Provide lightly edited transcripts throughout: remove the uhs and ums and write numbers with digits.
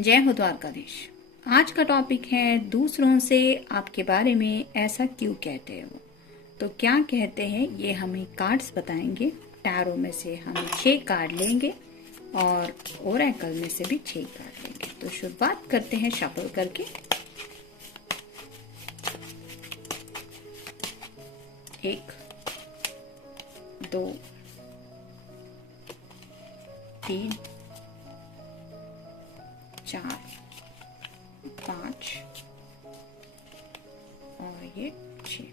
जय हो द्वारकाधीश। आज का टॉपिक है दूसरों से आपके बारे में ऐसा क्यों कहते हो। तो क्या कहते हैं ये हमें कार्ड्स बताएंगे। टैरो में से हम 6 कार्ड लेंगे और ओरेकल में से भी 6 कार्ड लेंगे। तो शुरुआत करते हैं शफल करके। एक, 2, 3, 4, 5 और ये 6।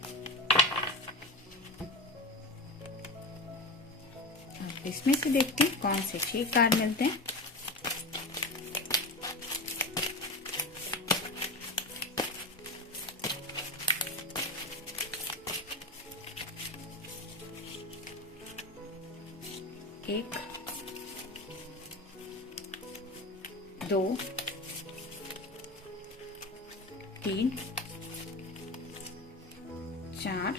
अब इसमें से देखते हैं कौन से 6 कार्ड मिलते हैं। एक, 2, 3, 4,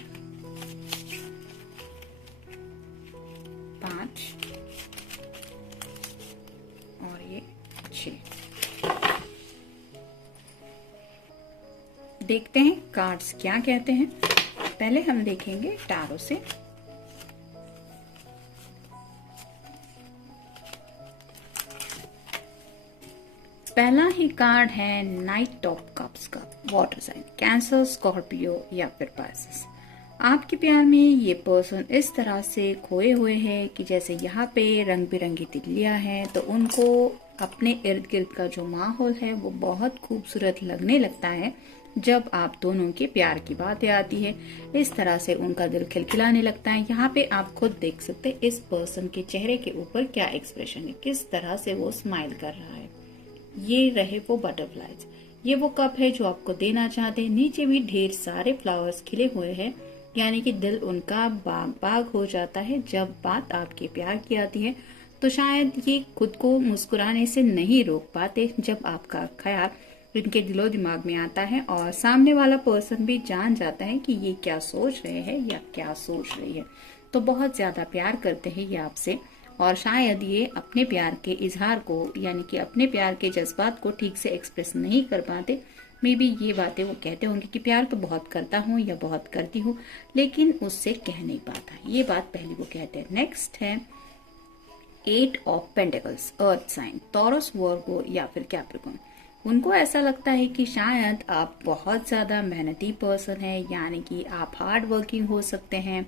5 और ये 6। देखते हैं कार्ड्स क्या कहते हैं। पहले हम देखेंगे टैरो से। पहला ही कार्ड है नाइट ऑफ कप्स का। वाटर साइन, कैंसर, स्कॉर्पियो या फिर पाइसेस। आपके प्यार में ये पर्सन इस तरह से खोए हुए है कि जैसे यहाँ पे रंग बिरंगी तितलियां हैं, तो उनको अपने इर्द गिर्द का जो माहौल है वो बहुत खूबसूरत लगने लगता है जब आप दोनों के प्यार की बातें आती है। इस तरह से उनका दिल खिलखिलाने लगता है। यहाँ पे आप खुद देख सकते हैं इस पर्सन के चेहरे के ऊपर क्या एक्सप्रेशन है, किस तरह से वो स्माइल कर रहा है। ये रहे वो बटरफ्लाइज। ये वो कप है जो आपको देना चाहते हैं। नीचे भी ढेर सारे फ्लावर्स खिले हुए हैं, यानी कि दिल उनका बाग बाग हो जाता है जब बात आपके प्यार की आती है। तो शायद ये खुद को मुस्कुराने से नहीं रोक पाते जब आपका ख्याल इनके दिलो दिमाग में आता है, और सामने वाला पर्सन भी जान जाता है कि ये क्या सोच रहे हैं या क्या सोच रही है। तो बहुत ज्यादा प्यार करते हैं ये आपसे, और शायद ये अपने प्यार के इजहार को, यानी कि अपने प्यार के जज्बात को ठीक से एक्सप्रेस नहीं कर पाते। मे बी ये बातें वो कहते होंगे कि प्यार तो बहुत करता हूँ या बहुत करती हूँ, लेकिन उससे कह नहीं पाता। ये बात पहली वो कहते हैं। नेक्स्ट है 8 of pentacles, earth sign, Taurus, Virgo या फिर कैप्रिकॉर्न। उनको ऐसा लगता है कि शायद आप बहुत ज्यादा मेहनती पर्सन है, यानी कि आप हार्ड वर्किंग हो सकते हैं।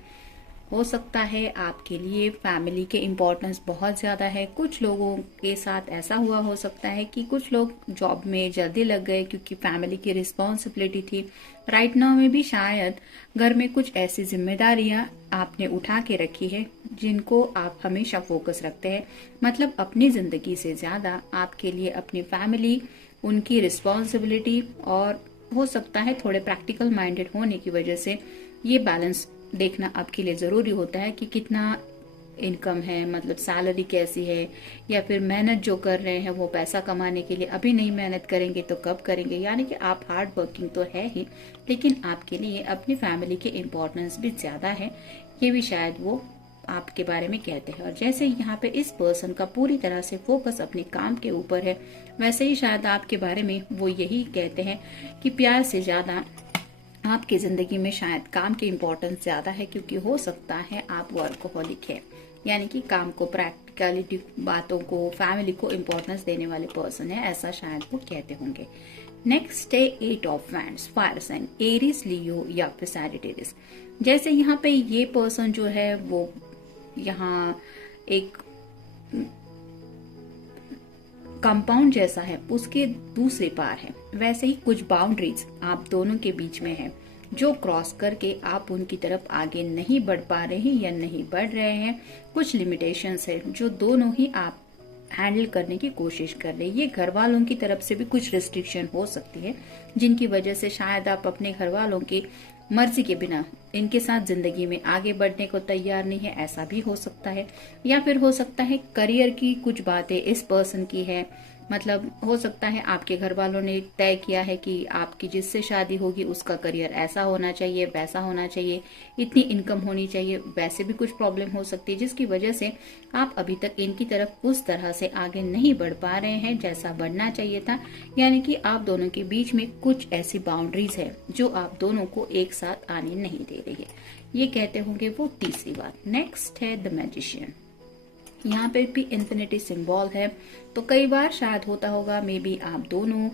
हो सकता है आपके लिए फैमिली के इम्पोर्टेंस बहुत ज़्यादा है। कुछ लोगों के साथ ऐसा हुआ हो सकता है कि कुछ लोग जॉब में जल्दी लग गए क्योंकि फैमिली की रिस्पॉन्सिबिलिटी थी। राइट नाउ में भी शायद घर में कुछ ऐसी जिम्मेदारियां आपने उठा के रखी है जिनको आप हमेशा फोकस रखते हैं। मतलब अपनी जिंदगी से ज़्यादा आपके लिए अपनी फैमिली, उनकी रिस्पॉन्सिबिलिटी, और हो सकता है थोड़े प्रैक्टिकल माइंडेड होने की वजह से ये बैलेंस देखना आपके लिए जरूरी होता है कि कितना इनकम है, मतलब सैलरी कैसी है, या फिर मेहनत जो कर रहे हैं वो पैसा कमाने के लिए अभी नहीं मेहनत करेंगे तो कब करेंगे। यानी कि आप हार्ड वर्किंग तो है ही, लेकिन आपके लिए अपनी फैमिली के इम्पोर्टेंस भी ज्यादा है। ये भी शायद वो आपके बारे में कहते हैं। और जैसे यहाँ पे इस पर्सन का पूरी तरह से फोकस अपने काम के ऊपर है, वैसे ही शायद आपके बारे में वो यही कहते हैं कि प्यार से ज्यादा आपकी जिंदगी में शायद काम की इम्पोर्टेंस ज्यादा है, क्योंकि हो सकता है आप वर्कोहॉलिक है, यानी कि काम को, प्रैक्टिकलिटी, बातों को, फैमिली को इम्पोर्टेंस देने वाले पर्सन है, ऐसा शायद वो कहते होंगे। नेक्स्ट है 8 of wands, fire sign, Aries, Leo या फिर सैजिटेरियस। जैसे यहाँ पे ये पर्सन जो है वो यहाँ एक कंपाउंड जैसा है, उसके दूसरे पार है। वैसे ही कुछ बाउंड्रीज आप दोनों के बीच में है जो क्रॉस करके आप उनकी तरफ आगे नहीं बढ़ पा रहे हैं या नहीं बढ़ रहे हैं। कुछ लिमिटेशंस है जो दोनों ही आप हैंडल करने की कोशिश कर रहे हैं। ये घर वालों की तरफ से भी कुछ रिस्ट्रिक्शन हो सकती है जिनकी वजह से शायद आप अपने घर वालों की मर्जी के बिना इनके साथ जिंदगी में आगे बढ़ने को तैयार नहीं है, ऐसा भी हो सकता है। या फिर हो सकता है करियर की कुछ बातें इस पर्सन की है मतलब हो सकता है आपके घर वालों ने तय किया है कि आपकी जिससे शादी होगी उसका करियर ऐसा होना चाहिए, वैसा होना चाहिए, इतनी इनकम होनी चाहिए। वैसे भी कुछ प्रॉब्लम हो सकती है जिसकी वजह से आप अभी तक इनकी तरफ उस तरह से आगे नहीं बढ़ पा रहे हैं जैसा बढ़ना चाहिए था। यानी कि आप दोनों के बीच में कुछ ऐसी बाउंड्रीज है जो आप दोनों को एक साथ आने नहीं दे रही है। ये कहते होंगे वो तीसरी बात। नेक्स्ट है द मैजिशियन। यहाँ पे भी इन्फिनिटी सिंबल है, तो कई बार शायद होता होगा मे बी आप दोनों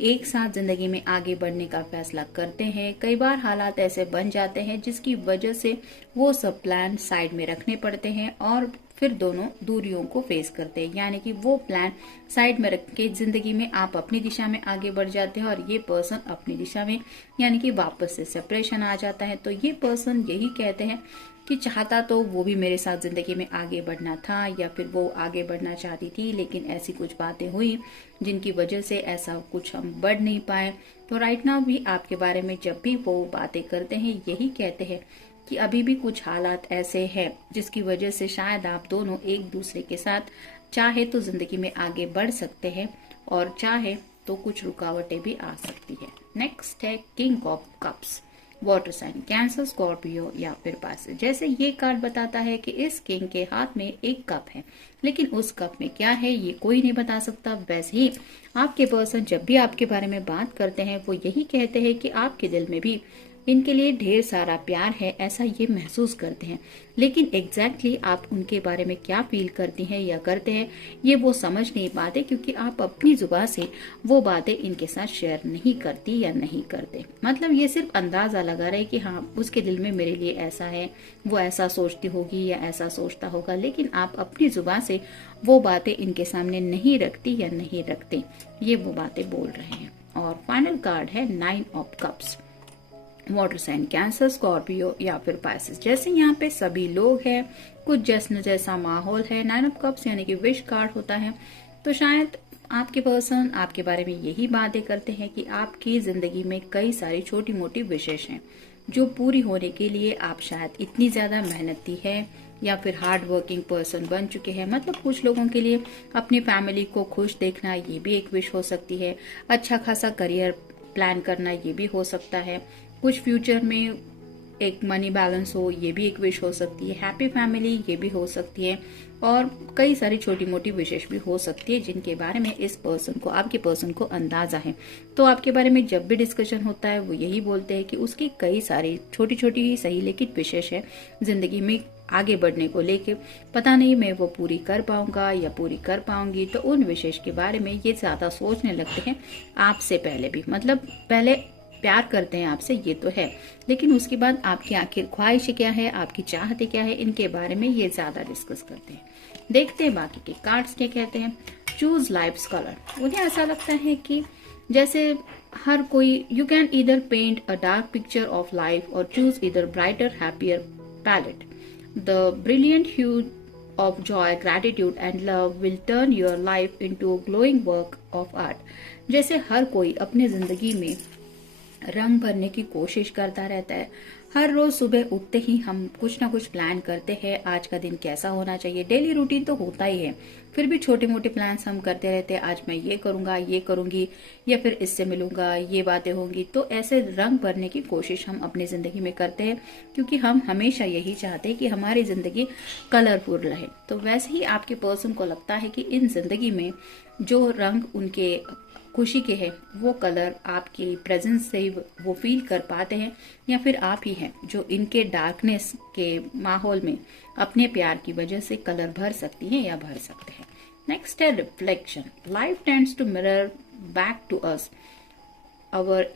एक साथ जिंदगी में आगे बढ़ने का फैसला करते हैं। कई बार हालात ऐसे बन जाते हैं जिसकी वजह से वो सब प्लान साइड में रखने पड़ते हैं और फिर दोनों दूरियों को फेस करते हैं। यानी कि वो प्लान साइड में रख के जिंदगी में आप अपनी दिशा में आगे बढ़ जाते हैं और ये पर्सन अपनी दिशा में, यानी कि वापस से सेपरेशन आ जाता है। तो ये पर्सन यही कहते हैं कि चाहता तो वो भी मेरे साथ जिंदगी में आगे बढ़ना था या फिर वो आगे बढ़ना चाहती थी, लेकिन ऐसी कुछ बातें हुई जिनकी वजह से ऐसा कुछ हम बढ़ नहीं पाए। तो राइट नाउ भी आपके बारे में जब भी वो बातें करते हैं यही कहते हैं कि अभी भी कुछ हालात ऐसे हैं जिसकी वजह से शायद आप दोनों एक दूसरे के साथ चाहे तो जिंदगी में आगे बढ़ सकते हैं और चाहे तो कुछ रुकावटें भी आ सकती है। नेक्स्ट है king of cups, water sign, Cancer, Scorpio या फिर पाइसेस। जैसे ये कार्ड बताता है कि इस किंग के हाथ में एक कप है, लेकिन उस कप में क्या है ये कोई नहीं बता सकता। वैसे ही आपके पर्सन जब भी आपके बारे में बात करते हैं वो यही कहते हैं कि आपके दिल में भी इनके लिए ढेर सारा प्यार है, ऐसा ये महसूस करते हैं। लेकिन एग्जैक्टली आप उनके बारे में क्या फील करती हैं या करते हैं ये वो समझ नहीं पाते, क्योंकि आप अपनी जुबान से वो बातें इनके साथ शेयर नहीं करती या नहीं करते। मतलब ये सिर्फ अंदाजा लगा रहे कि हाँ उसके दिल में मेरे लिए ऐसा है, वो ऐसा सोचती होगी या ऐसा सोचता होगा, लेकिन आप अपनी जुबान से वो बातें इनके सामने नहीं रखती या नहीं रखते, ये वो बातें बोल रहे हैं। और फाइनल कार्ड है 9 of cups, water sign, Cancer, Scorpio या फिर पाइसेस। जैसे यहाँ पे सभी लोग हैं, कुछ जश्न जैसा माहौल है। 9 ऑफ कप्स यानी कि विश कार्ड होता है। तो शायद आपके पर्सन आपके बारे में यही बातें करते हैं कि आपकी जिंदगी में कई सारी छोटी मोटी विशेष हैं जो पूरी होने के लिए आप शायद इतनी ज्यादा मेहनती है या फिर हार्ड वर्किंग पर्सन बन चुके हैं। मतलब कुछ लोगों के लिए अपनी फैमिली को खुश देखना ये भी एक विश हो सकती है। अच्छा खासा करियर प्लान करना ये भी हो सकता है। कुछ फ्यूचर में एक मनी बैलेंस हो ये भी एक विश हो सकती है। हैप्पी फैमिली ये भी हो सकती है और कई सारी छोटी मोटी विशेष भी हो सकती है जिनके बारे में इस पर्सन को, आपके पर्सन को अंदाजा है। तो आपके बारे में जब भी डिस्कशन होता है वो यही बोलते हैं कि उसकी कई सारी छोटी छोटी ही सही लेकिन विशेष है जिंदगी में आगे बढ़ने को लेके। पता नहीं मैं वो पूरी कर पाऊंगा या पूरी कर पाऊंगी। तो उन विशेष के बारे में ये ज्यादा सोचने लगते हैं आपसे पहले भी। मतलब पहले प्यार करते हैं आपसे ये तो है, लेकिन उसके बाद आपकी आखिर ख्वाहिश क्या है, आपकी चाहते क्या है, इनके बारे में ये ज्यादा डिस्कस करते हैं। देखते हैं बाकी के कार्ड्स क्या कहते हैं। Choose life's colour. उन्हें ऐसा लगता है कि जैसे हर कोई, you can either paint a dark picture of life और choose either brighter happier palette. The brilliant hue of joy, gratitude and love will turn your life into a glowing work of art। जैसे हर कोई अपनी जिंदगी में रंग भरने की कोशिश करता रहता है। हर रोज सुबह उठते ही हम कुछ ना कुछ प्लान करते हैं, आज का दिन कैसा होना चाहिए। डेली रूटीन तो होता ही है, फिर भी छोटे मोटे प्लान्स हम करते रहते हैं। आज मैं ये करूंगा, ये करूंगी, या फिर इससे मिलूंगा, ये बातें होंगी। तो ऐसे रंग भरने की कोशिश हम अपनी जिंदगी में करते हैं, क्योंकि हम हमेशा यही चाहते हैं कि हमारी जिंदगी कलरफुल रहे। तो वैसे ही आपके पर्सन को लगता है कि इन जिंदगी में जो रंग उनके खुशी के हैं वो कलर आपकी प्रेजेंस से वो फील कर पाते हैं, या फिर आप ही हैं जो इनके डार्कनेस के माहौल में अपने प्यार की वजह से कलर भर सकती हैं या भर सकते हैं। नेक्स्ट है reflection. Life tends to mirror back to us our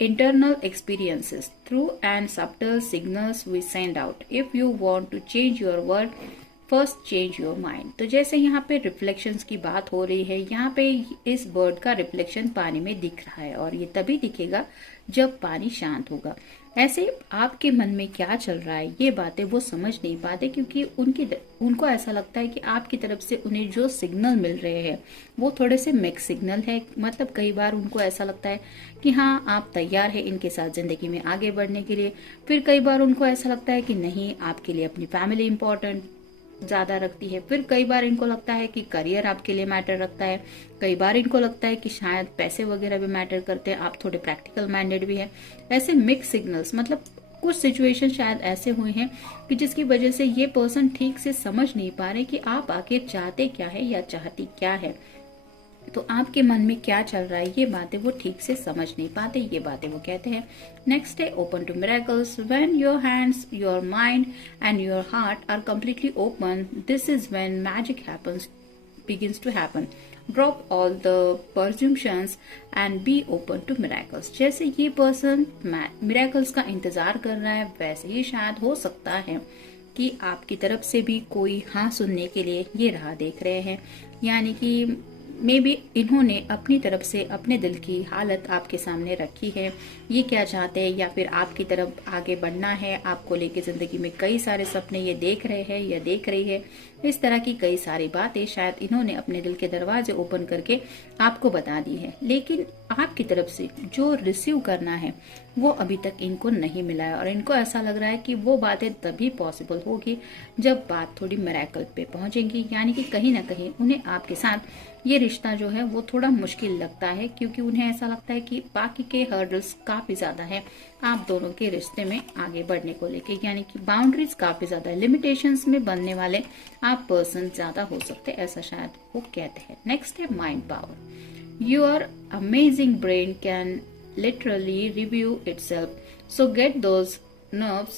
internal experiences through and subtle signals we send out. If you want to change your world, first change your mind. तो जैसे यहाँ पे रिफ्लेक्शंस की बात हो रही है, यहाँ पे इस बर्ड का रिफ्लेक्शन पानी में दिख रहा है और ये तभी दिखेगा जब पानी शांत होगा। ऐसे आपके मन में क्या चल रहा है ये बातें वो समझ नहीं पाते, क्योंकि उनको ऐसा लगता है कि आपकी तरफ से उन्हें जो सिग्नल मिल रहे हैं वो थोड़े से मिक्स सिग्नल है। मतलब कई बार उनको ऐसा लगता है कि हाँ आप तैयार है इनके साथ जिंदगी में आगे बढ़ने के लिए, फिर कई बार उनको ऐसा लगता है कि नहीं आपके लिए अपनी फैमिली इम्पोर्टेंट ज्यादा रखती है। फिर कई बार इनको लगता है कि करियर आपके लिए मैटर रखता है, कई बार इनको लगता है कि शायद पैसे वगैरह भी मैटर करते हैं, आप थोड़े प्रैक्टिकल माइंडेड भी है। ऐसे मिक्स सिग्नल्स, मतलब कुछ सिचुएशन शायद ऐसे हुए हैं कि जिसकी वजह से ये पर्सन ठीक से समझ नहीं पा रहे कि आप आखिर चाहते क्या है या चाहती क्या है। तो आपके मन में क्या चल रहा है, ये बातें वो ठीक से समझ नहीं पाते, ये बातें वो कहते हैं। नेक्स्ट है open to miracles. When your hands, your mind and your heart are completely open, this is when magic happens, begins to happen. Drop all the presumptions and be open to miracles. जैसे ये person miracles का इंतजार कर रहा है, वैसे ही शायद हो सकता है कि आपकी तरफ से भी कोई हाँ सुनने के लिए ये राह देख रहे हैं। यानी कि मे बी इन्होंने अपनी तरफ से अपने दिल की हालत आपके सामने रखी है, ये क्या चाहते हैं, या फिर आपकी तरफ आगे बढ़ना है, आपको लेके जिंदगी में कई सारे सपने ये देख रहे हैं या देख रही है। इस तरह की कई सारी बातें शायद इन्होंने अपने दिल के दरवाजे ओपन करके आपको बता दी है, लेकिन आपकी तरफ से जो रिसीव करना है वो अभी तक इनको नहीं मिला है। और iनको ऐसा लग रहा है कि वो बातें तभी पॉसिबल होगी जब बात थोड़ी मिरेकल पे पहुंचेगी। यानी कि कहीं ना कहीं उन्हें आपके साथ ये रिश्ता जो है वो थोड़ा मुश्किल लगता है, क्योंकि उन्हें ऐसा लगता है कि बाकी के हर्डल्स काफी ज्यादा है आप दोनों के रिश्ते में आगे बढ़ने को लेके। यानी कि बाउंड्रीज काफी ज्यादा है, लिमिटेशंस में बनने वाले आप पर्सन ज्यादा हो सकते हैं, ऐसा शायद वो कहते हैं। नेक्स्ट है mind power. Your amazing brain can literally review itself, so get those nerves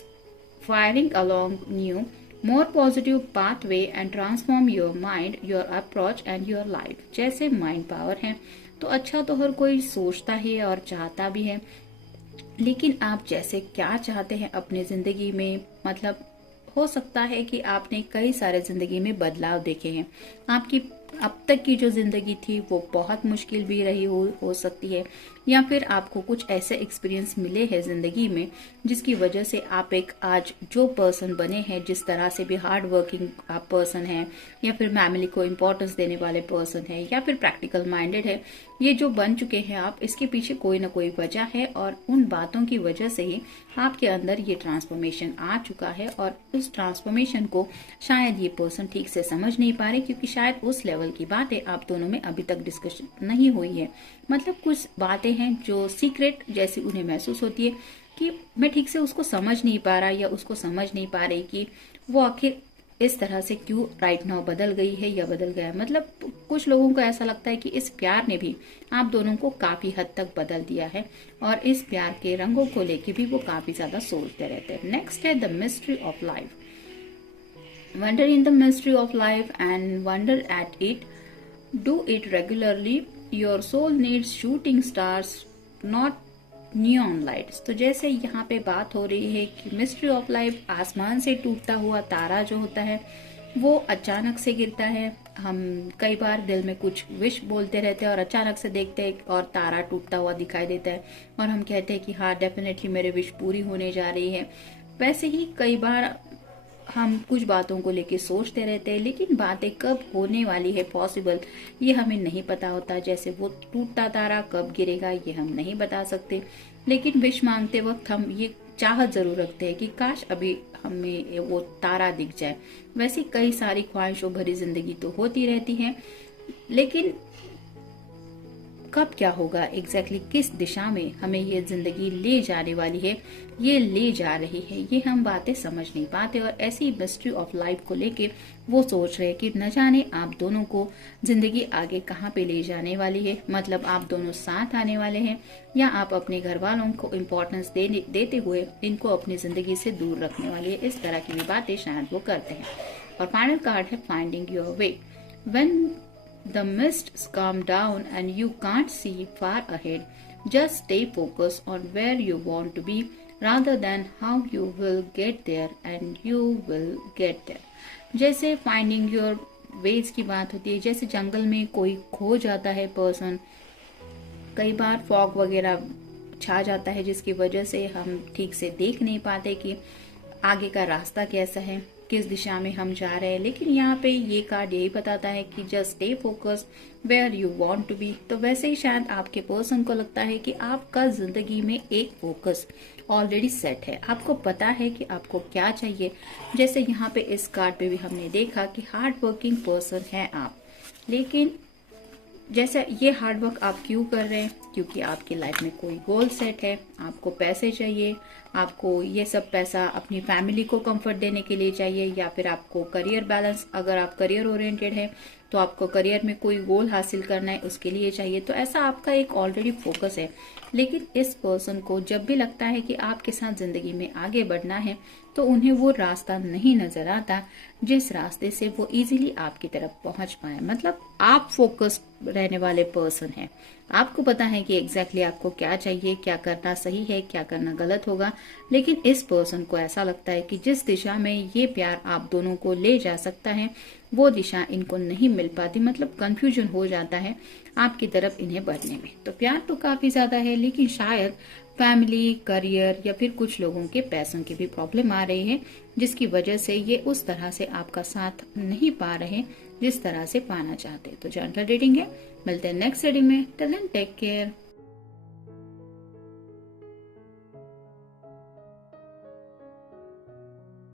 firing along new, more positive pathway and transform your mind, your approach and your life. जैसे माइंड पावर है तो अच्छा तो हर कोई सोचता ही है और चाहता भी है, लेकिन आप जैसे क्या चाहते हैं अपनी जिंदगी में, मतलब हो सकता है कि आपने कई सारे जिंदगी में बदलाव देखे हैं। आपकी अब तक की जो जिंदगी थी वो बहुत मुश्किल भी रही हो सकती है, या फिर आपको कुछ ऐसे एक्सपीरियंस मिले हैं जिंदगी में जिसकी वजह से आप एक आज जो पर्सन बने हैं, जिस तरह से भी हार्ड वर्किंग आप पर्सन है, या फिर फैमिली को इम्पोर्टेंस देने वाले पर्सन है, या फिर प्रैक्टिकल माइंडेड है, ये जो बन चुके हैं आप, इसके पीछे कोई ना कोई वजह है और उन बातों की वजह से ही आपके अंदर ये ट्रांसफॉर्मेशन आ चुका है। और उस ट्रांसफॉर्मेशन को शायद ये पर्सन ठीक से समझ नहीं पा रहे, क्योंकि शायद उस लेवल की बातें आप दोनों में अभी तक डिस्कशन नहीं हुई है। मतलब कुछ बातें हैं जो सीक्रेट जैसी उन्हें महसूस होती है कि मैं ठीक से उसको समझ नहीं पा रहा, या उसको समझ नहीं पा रही कि वो आखिर इस तरह से क्यों राइट नाउ बदल गई है या बदल गया है। मतलब कुछ लोगों को ऐसा लगता है कि इस प्यार ने भी आप दोनों को काफी हद तक बदल दिया है, और इस प्यार के रंगों को लेके भी वो काफी ज्यादा सोचते रहते हैं। नेक्स्ट है the mystery of life. Wonder in the mystery of life and wonder at it. Do it regularly. Your soul needs shooting stars, not neon lights. तो जैसे यहाँ पे बात हो रही है कि मिस्ट्री ऑफ लाइफ, आसमान से टूटता हुआ तारा जो होता है वो अचानक से गिरता है। हम कई बार दिल में कुछ विश बोलते रहते हैं और अचानक से देखते हैं और तारा टूटता हुआ दिखाई देता है, और हम कहते हैं कि हाँ डेफिनेटली मेरे विश पूरी होने जा रही है। वैसे ही कई बार हम कुछ बातों को लेके सोचते रहते हैं, लेकिन बातें कब होने वाली है पॉसिबल ये हमें नहीं पता होता। जैसे वो टूटता तारा कब गिरेगा ये हम नहीं बता सकते, लेकिन विश मांगते वक्त हम ये चाहत जरूर रखते हैं कि काश अभी हमें वो तारा दिख जाए। वैसे कई सारी ख्वाहिशों भरी जिंदगी तो होती रहती है, लेकिन कब क्या होगा एग्जैक्टली किस दिशा में हमें ये जिंदगी ले जाने वाली है, ये ले जा रही है, ये हम बातें समझ नहीं पाते। और ऐसी मिस्ट्री ऑफ लाइफ को लेके वो सोच रहे हैं कि न जाने आप दोनों को जिंदगी आगे कहाँ पे ले जाने वाली है। मतलब आप दोनों साथ आने वाले हैं, या आप अपने घर वालों को इम्पोर्टेंस देते हुए इनको अपनी जिंदगी से दूर रखने वाली है। इस तरह की भी बातें शायद वो करते हैं। और फाइनल कार्ड है finding your way. When the mists calm down and you can't see far ahead, just stay focused on where you want to be rather than how you will get there, and you will get there. जैसे finding your ways की बात होती है, जैसे जंगल में कोई खो जाता है पर्सन, कई बार फॉग वगैरह छा जाता है जिसकी वजह से हम ठीक से देख नहीं पाते कि आगे का रास्ता कैसा है। किस दिशा में हम जा रहे हैं। लेकिन यहाँ पे ये कार्ड यही बताता है कि just stay focused where you want to be. तो वैसे ही शायद आपके पर्सन को लगता है कि आपका जिंदगी में एक फोकस ऑलरेडी सेट है, आपको पता है कि आपको क्या चाहिए। जैसे यहाँ पे इस कार्ड पे भी हमने देखा कि हार्ड वर्किंग पर्सन है आप, लेकिन जैसे ये हार्ड वर्क आप क्यों कर रहे हैं, क्योंकि आपकी लाइफ में कोई गोल सेट है, आपको पैसे चाहिए, आपको ये सब पैसा अपनी फैमिली को कंफर्ट देने के लिए चाहिए, या फिर आपको करियर बैलेंस, अगर आप करियर ओरिएंटेड है तो आपको करियर में कोई गोल हासिल करना है उसके लिए चाहिए। तो ऐसा आपका एक ऑलरेडी फोकस है। लेकिन इस पर्सन को जब भी लगता है कि आपके साथ जिंदगी में आगे बढ़ना है तो उन्हें वो रास्ता नहीं नजर आता जिस रास्ते से वो इजीली आपकी तरफ पहुंच पाए। मतलब आप फोकस रहने वाले पर्सन हैं, आपको पता है कि एग्जैक्टली आपको क्या चाहिए, क्या करना सही है, क्या करना गलत होगा। लेकिन इस पर्सन को ऐसा लगता है कि जिस दिशा में ये प्यार आप दोनों को ले जा सकता है वो दिशा इनको नहीं मिल पाती, मतलब कंफ्यूजन हो जाता है आपकी तरफ इन्हें बढ़ने में। तो प्यार तो काफी ज्यादा है, लेकिन शायद फैमिली, करियर या फिर कुछ लोगों के पैसों की भी प्रॉब्लम आ रही है, जिसकी वजह से ये उस तरह से आपका साथ नहीं पा रहे जिस तरह से पाना चाहते। तो जनरल रीडिंग है, मिलते हैं नेक्स्ट रीडिंग में। Till then take care.